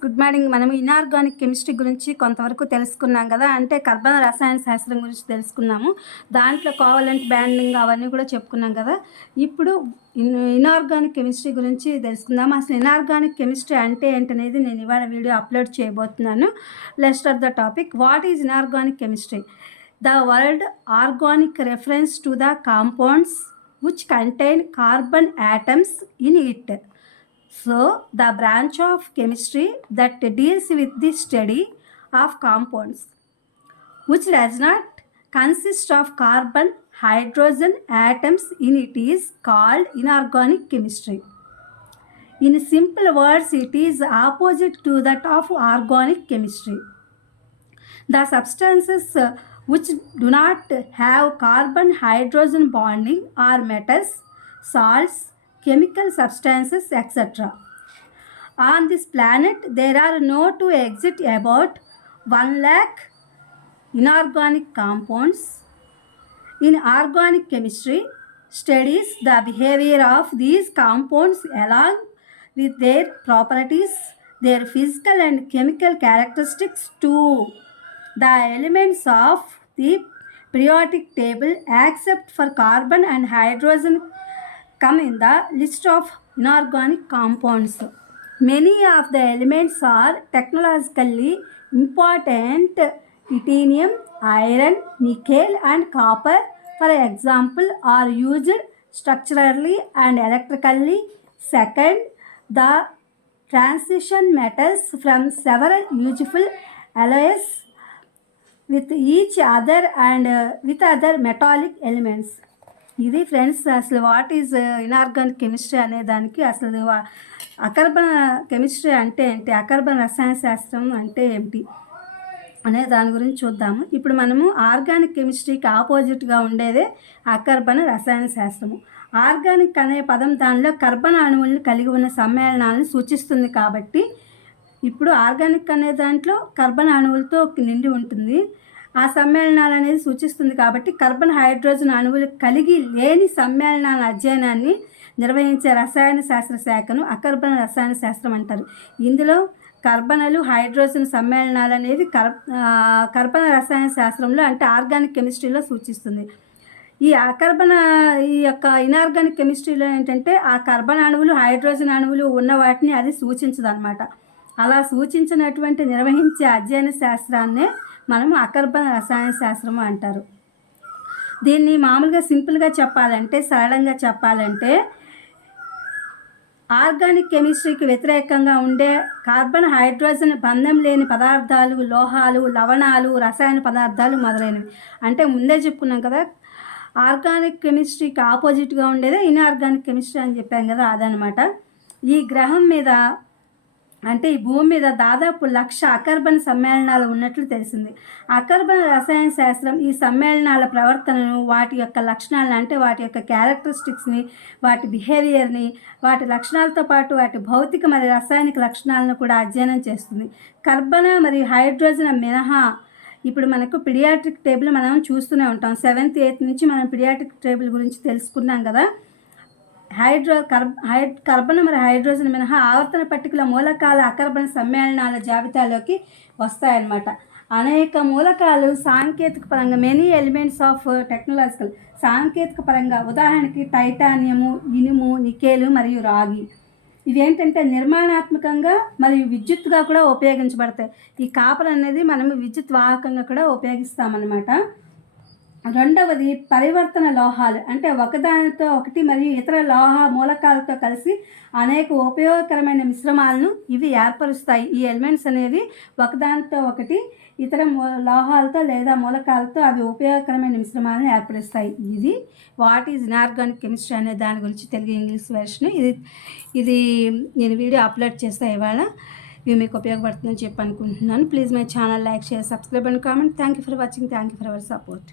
Good morning. మనం inorganic chemistry గురించి కొంతవరకు తెలుసుకున్నాం కదా. అంటే కర్బన రసాయన శాస్త్రం గురించి తెలుసుకున్నాము. దాంట్లో కోవలెంట్ బాండింగ్ అవన్నీ కూడా చెప్పుకున్నాం కదా. ఇప్పుడు ఇనార్గానిక్ కెమిస్ట్రీ గురించి తెలుసుకుందాం. అసలు ఇనార్గానిక్ కెమిస్ట్రీ అంటే ఏంటనేది నేను ఇవాళ వీడియో అప్లోడ్ చేయబోతున్నాను. Let's start the topic. What is inorganic chemistry? The word organic reference to the compounds which contain carbon atoms in it. So, the branch of chemistry that deals with the study of compounds which does not consist of carbon, hydrogen atoms in it is called inorganic chemistry. In simple words, it is opposite to that of organic chemistry. The substances which do not have carbon hydrogen bonding are metals, salts, chemical substances, etc. On this planet, there are known to exist about 1 lakh inorganic compounds. In organic chemistry, studies the behavior of these compounds along with their properties, their physical and chemical characteristics too. The elements of the periodic table except for carbon and hydrogen come in the list of inorganic compounds. Many of the elements are technologically important. Titanium, iron, nickel and copper, for example, are used structurally and electrically. Second, the transition metals from several useful alloys with each other and with other metallic elements. ఇది friends అసలు what is inorganic chemistry అనే దానికి అసలు అకర్బన chemistry అంటే ఏంటి, అకర్బన రసాయన శాస్త్రం అంటే ఏమిటి అనే దాని గురించి చూద్దాము. ఇప్పుడు మనము ఆర్గానిక్ కెమిస్ట్రీకి ఆపోజిట్గా ఉండేదే అకర్బన రసాయన శాస్త్రము. ఆర్గానిక్ అనే పదం దానిలో కర్బన అణువులను కలిగి ఉన్న సమ్మేళనాలను సూచిస్తుంది కాబట్టి ఇప్పుడు ఆర్గానిక్ అనే దాంట్లో కర్బన అణువులతో నిండి ఉంటుంది. ఆ సమ్మేళనాలు అనేది సూచిస్తుంది కాబట్టి కార్బన్ హైడ్రోజన్ అణువులు కలిగి లేని సమ్మేళనాల అధ్యయనాన్ని నిర్వహించే రసాయన శాస్త్ర శాఖను అకర్బన రసాయన శాస్త్రం అంటారు. ఇందులో కర్బనలు హైడ్రోజన్ సమ్మేళనాలు అనేవి కర్బన రసాయన శాస్త్రంలో అంటే ఆర్గానిక్ కెమిస్ట్రీలో సూచిస్తుంది. ఈ యొక్క ఇనార్గానిక్ కెమిస్ట్రీలో ఏంటంటే ఆ కార్బన్ అణువులు హైడ్రోజన్ అణువులు ఉన్న వాటిని అది సూచించదు అనమాట. అలా సూచించినటువంటి నిర్వహించే అధ్యయన శాస్త్రాన్నే మనము అకర్బన రసాయన శాస్త్రము అంటారు. దీన్ని మామూలుగా సింపుల్గా చెప్పాలంటే, సరళంగా చెప్పాలంటే, ఆర్గానిక్ కెమిస్ట్రీకి వ్యతిరేకంగా ఉండే కార్బన్ హైడ్రోజన్ బంధం లేని పదార్థాలు, లోహాలు, లవణాలు, రసాయన పదార్థాలు మొదలైనవి. అంటే ముందే చెప్పుకున్నాం కదా, ఆర్గానిక్ కెమిస్ట్రీకి ఆపోజిట్గా ఉండేదే ఇన్ఆర్గానిక్ కెమిస్ట్రీ అని చెప్పాం కదా, అదనమాట. ఈ గ్రహం మీద అంటే ఈ భూమి మీద దాదాపు 1,00,000 అకర్బన సమ్మేళనాలు ఉన్నట్లు తెలిసింది. అకర్బన రసాయన శాస్త్రం ఈ సమ్మేళనాల ప్రవర్తనను, వాటి యొక్క లక్షణాలను అంటే వాటి యొక్క క్యారెక్టరిస్టిక్స్ని, వాటి బిహేవియర్ని, వాటి లక్షణాలతో పాటు వాటి భౌతిక మరియు రసాయనిక లక్షణాలను కూడా అధ్యయనం చేస్తుంది. కర్బన మరియు హైడ్రోజన్ మినహా ఇప్పుడు మనకు పిడియాట్రిక్ టేబుల్ మనం చూస్తూనే ఉంటాం. 7th 8th నుంచి మనం పిడియాట్రిక్ టేబుల్ గురించి తెలుసుకున్నాం కదా. కర్బన మరియు హైడ్రోజన్ మినహా ఆవర్తన పట్టికల మూలకాల అకర్బన సమ్మేళనాల జాబితాలోకి వస్తాయన్నమాట. అనేక మూలకాలు సాంకేతిక పరంగా మెనీ ఎలిమెంట్స్ ఆఫ్ టెక్నాలజికల్ సాంకేతిక పరంగా ఉదాహరణకి టైటానియము, ఇనుము, నికెలు మరియు రాగి ఇవేంటంటే నిర్మాణాత్మకంగా మరియు విద్యుత్తుగా కూడా ఉపయోగించబడతాయి. ఈ కాపర్ అనేది మనము విద్యుత్ వాహకంగా కూడా ఉపయోగిస్తామన్నమాట. రెండవది పరివర్తన లోహాలు, అంటే ఒకదానితో ఒకటి మరియు ఇతర లోహ మూలకాలతో కలిసి అనేక ఉపయోగకరమైన మిశ్రమాలను ఇవి ఏర్పరుస్తాయి. ఈ ఎలిమెంట్స్ అనేవి ఒకదానితో ఒకటి ఇతర లోహాలతో లేదా మూలకాలతో అవి ఉపయోగకరమైన మిశ్రమాలను ఏర్పరుస్తాయి. ఇది వాట్ ఈజ్ ఇనార్గానిక్ కెమిస్ట్రీ అనే దాని గురించి తెలుగు ఇంగ్లీష్ వెర్షన్. ఇది నేను వీడియో అప్లోడ్ చేస్తాను ఇవాళ. ఇవి మీకు ఉపయోగపడుతుందని చెప్పి అనుకుంటున్నాను. Please my channel like, share, subscribe and comment. Thank you for watching. Thank you for our support.